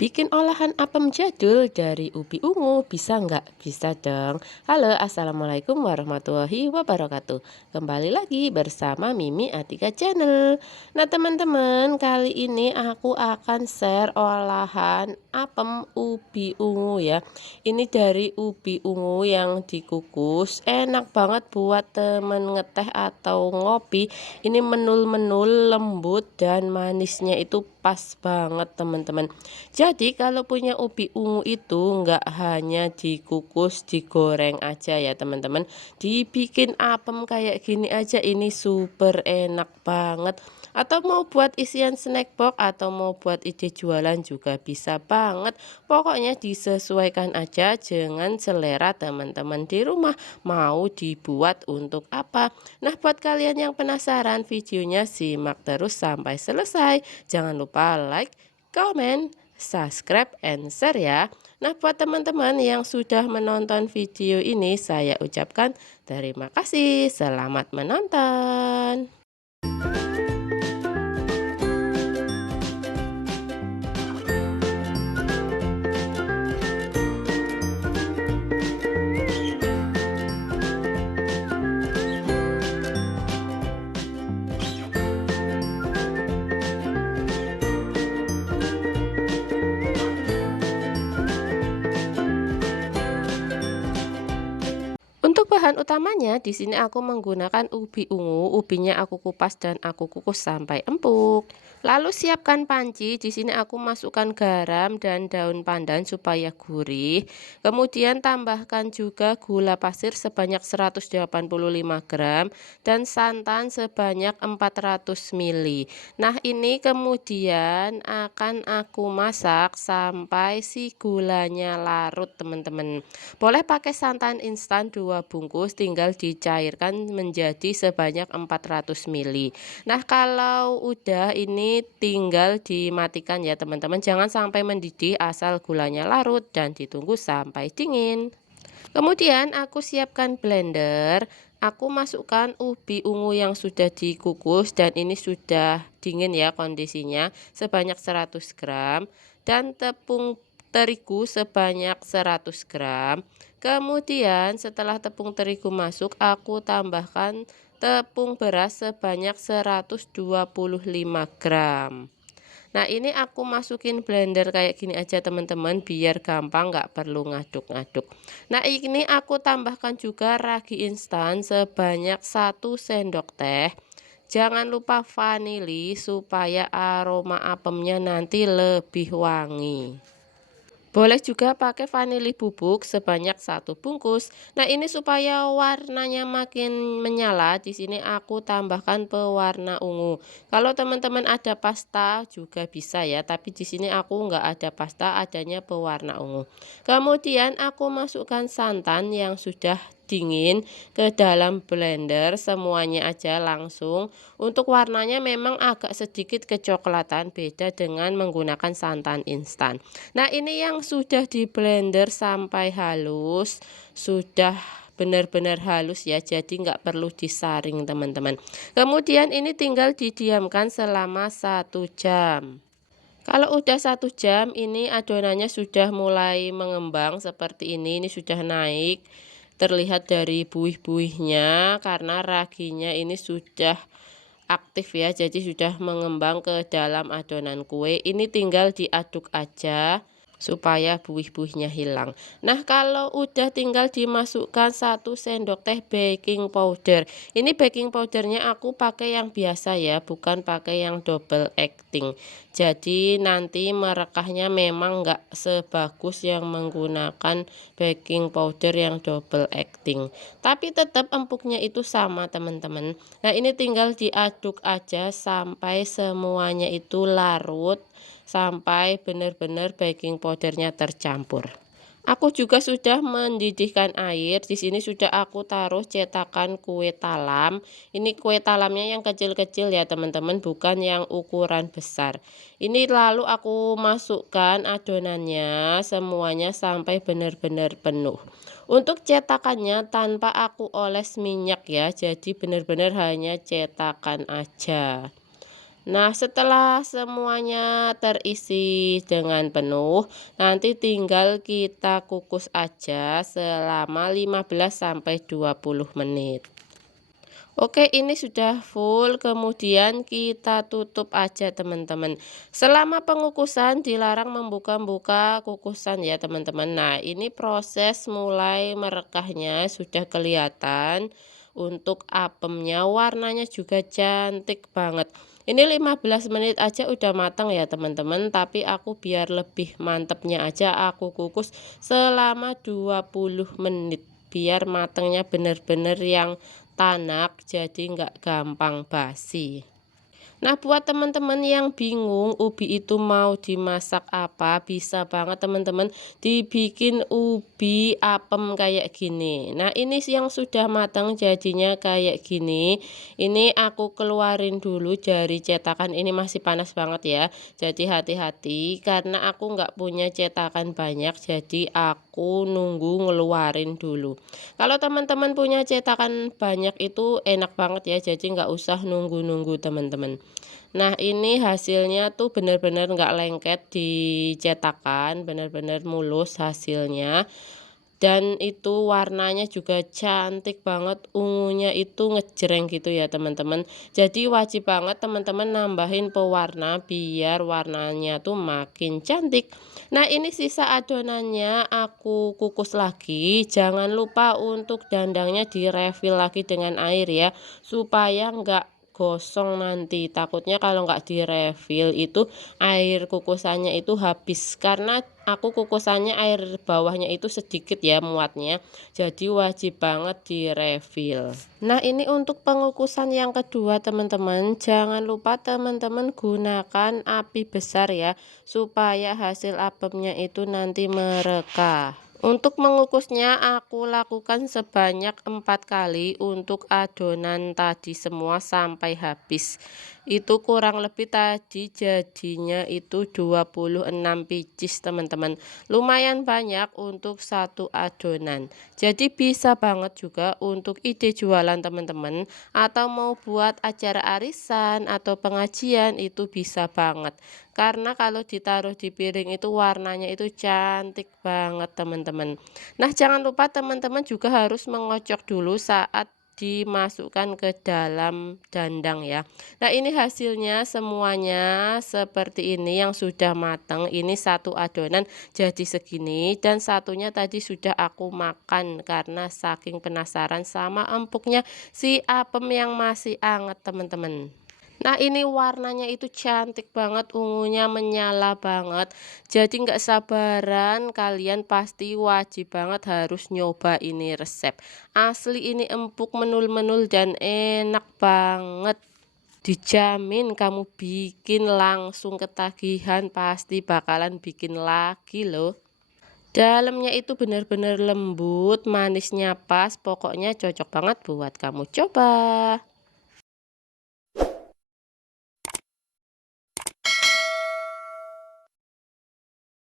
Bikin olahan apem jadul dari ubi ungu bisa nggak? Bisa dong. Halo, assalamualaikum warahmatullahi wabarakatuh. Kembali lagi bersama Mimi Atika Channel. Nah teman-teman, kali ini aku akan share olahan apem ubi ungu ya. Ini dari ubi ungu yang dikukus. Enak banget buat temen ngeteh atau ngopi. Ini menul-menul, lembut dan manisnya itu pas banget teman-teman. Jadi kalau punya ubi ungu itu nggak hanya dikukus, digoreng aja ya teman-teman. Dibikin apem kayak gini aja ini super enak banget. Atau mau buat isian snack box atau mau buat ide jualan juga bisa banget. Pokoknya disesuaikan aja dengan selera teman-teman di rumah. Mau dibuat untuk apa? Nah buat kalian yang penasaran videonya simak terus sampai selesai. Jangan lupa like, comment, subscribe, and share ya. Nah buat teman-teman yang sudah menonton video ini saya ucapkan terima kasih. Selamat menonton. Untuk bahan utamanya di sini aku menggunakan ubi ungu, ubinya aku kupas dan aku kukus sampai empuk. Lalu siapkan panci, di sini aku masukkan garam dan daun pandan supaya gurih. Kemudian tambahkan juga gula pasir sebanyak 185 gram dan santan sebanyak 400 ml. Nah, ini kemudian akan aku masak sampai si gulanya larut, teman-teman. Boleh pakai santan instan 2 bungkus, tinggal dicairkan menjadi sebanyak 400 ml. Nah, kalau udah ini tinggal dimatikan ya teman-teman. Jangan sampai mendidih, asal gulanya larut dan ditunggu sampai dingin. Kemudian aku siapkan blender. Aku masukkan ubi ungu yang sudah dikukus dan ini sudah dingin ya kondisinya sebanyak 100 gram dan tepung terigu sebanyak 100 gram. Kemudian setelah tepung terigu masuk aku tambahkan tepung beras sebanyak 125 gram. Nah ini aku masukin blender kayak gini aja teman-teman biar gampang, nggak perlu ngaduk-ngaduk. Nah ini aku tambahkan juga ragi instan sebanyak 1 sendok teh. Jangan lupa vanili supaya aroma apemnya nanti lebih wangi. Boleh juga pakai vanili bubuk sebanyak 1 bungkus. Nah, ini supaya warnanya makin menyala, di sini aku tambahkan pewarna ungu. Kalau teman-teman ada pasta juga bisa ya, tapi di sini aku nggak ada pasta, adanya pewarna ungu. Kemudian aku masukkan santan yang sudah dingin ke dalam blender, semuanya aja langsung. Untuk warnanya memang agak sedikit kecoklatan, beda dengan menggunakan santan instan. Nah, ini yang sudah di blender sampai halus, sudah benar-benar halus ya, jadi nggak perlu disaring teman-teman. Kemudian ini tinggal didiamkan selama 1 jam. Kalau udah 1 jam ini adonannya sudah mulai mengembang seperti ini sudah naik. Terlihat dari buih-buihnya karena raginya ini sudah aktif ya, jadi sudah mengembang ke dalam adonan kue. Ini tinggal diaduk aja supaya buih-buihnya hilang. Nah, kalau udah tinggal dimasukkan 1 sendok teh baking powder. Ini baking powdernya aku pakai yang biasa ya, bukan pakai yang double acting. Jadi nanti merekahnya memang nggak sebagus yang menggunakan baking powder yang double acting. Tapi tetap empuknya itu sama teman-teman. Nah, ini tinggal diaduk aja sampai semuanya itu larut, sampai benar-benar baking powdernya tercampur. Aku juga sudah mendidihkan air. Di sini sudah aku taruh cetakan kue talam. Ini kue talamnya yang kecil-kecil ya, teman-teman, bukan yang ukuran besar. Ini lalu aku masukkan adonannya semuanya sampai benar-benar penuh. Untuk cetakannya tanpa aku oles minyak ya. Jadi benar-benar hanya cetakan aja. Nah, setelah semuanya terisi dengan penuh, nanti tinggal kita kukus aja selama 15 sampai 20 menit. Oke, ini sudah full, kemudian kita tutup aja teman-teman. Selama pengukusan dilarang membuka-buka kukusan ya teman-teman. Nah, ini proses mulai merekahnya sudah kelihatan. Untuk apemnya warnanya juga cantik banget. Ini 15 menit aja udah matang ya teman-teman, tapi aku biar lebih mantepnya aja aku kukus selama 20 menit. Biar matangnya bener-bener yang tanak, jadi nggak gampang basi. Nah, buat teman-teman yang bingung ubi itu mau dimasak apa, bisa banget teman-teman dibikin ubi apem kayak gini. Nah, ini sih yang sudah matang jadinya kayak gini. Ini aku keluarin dulu dari cetakan, ini masih panas banget ya. Jadi hati-hati karena aku nggak punya cetakan banyak, jadi aku nunggu ngeluarin dulu. Kalau teman-teman punya cetakan banyak itu enak banget ya, jadi nggak usah nunggu-nunggu teman-teman. Nah, ini hasilnya tuh bener-bener nggak lengket di cetakan, bener-bener mulus hasilnya. Dan itu warnanya juga cantik banget, ungunya itu ngejreng gitu ya teman-teman. Jadi wajib banget teman-teman nambahin pewarna biar warnanya tuh makin cantik. Nah, ini sisa adonannya aku kukus lagi. Jangan lupa untuk dandangnya direfill lagi dengan air ya, supaya nggak gosong nanti. Takutnya kalau nggak direfill itu air kukusannya itu habis, karena aku kukusannya air bawahnya itu sedikit ya muatnya, jadi wajib banget direfill. Nah, ini untuk pengukusan yang kedua teman-teman, jangan lupa teman-teman gunakan api besar ya, supaya hasil apemnya itu nanti merekah. Untuk mengukusnya aku lakukan sebanyak 4 kali untuk adonan tadi semua sampai habis. Itu kurang lebih tadi jadinya itu 26 pieces teman-teman. Lumayan banyak untuk satu adonan. Jadi bisa banget juga untuk ide jualan teman-teman, atau mau buat acara arisan atau pengajian itu bisa banget. Karena kalau ditaruh di piring itu warnanya itu cantik banget teman-teman. Nah, jangan lupa teman-teman juga harus mengocok dulu saat dimasukkan ke dalam dandang ya. Nah, ini hasilnya semuanya seperti ini yang sudah matang. Ini satu adonan jadi segini, dan satunya tadi sudah aku makan karena saking penasaran sama empuknya si apem yang masih anget teman-teman. Nah, ini warnanya itu cantik banget, ungunya menyala banget. Jadi nggak sabaran, kalian pasti wajib banget harus nyoba ini resep. Asli ini empuk, menul-menul dan enak banget. Dijamin kamu bikin langsung ketagihan, pasti bakalan bikin lagi loh. Dalamnya itu benar-benar lembut, manisnya pas, pokoknya cocok banget buat kamu coba.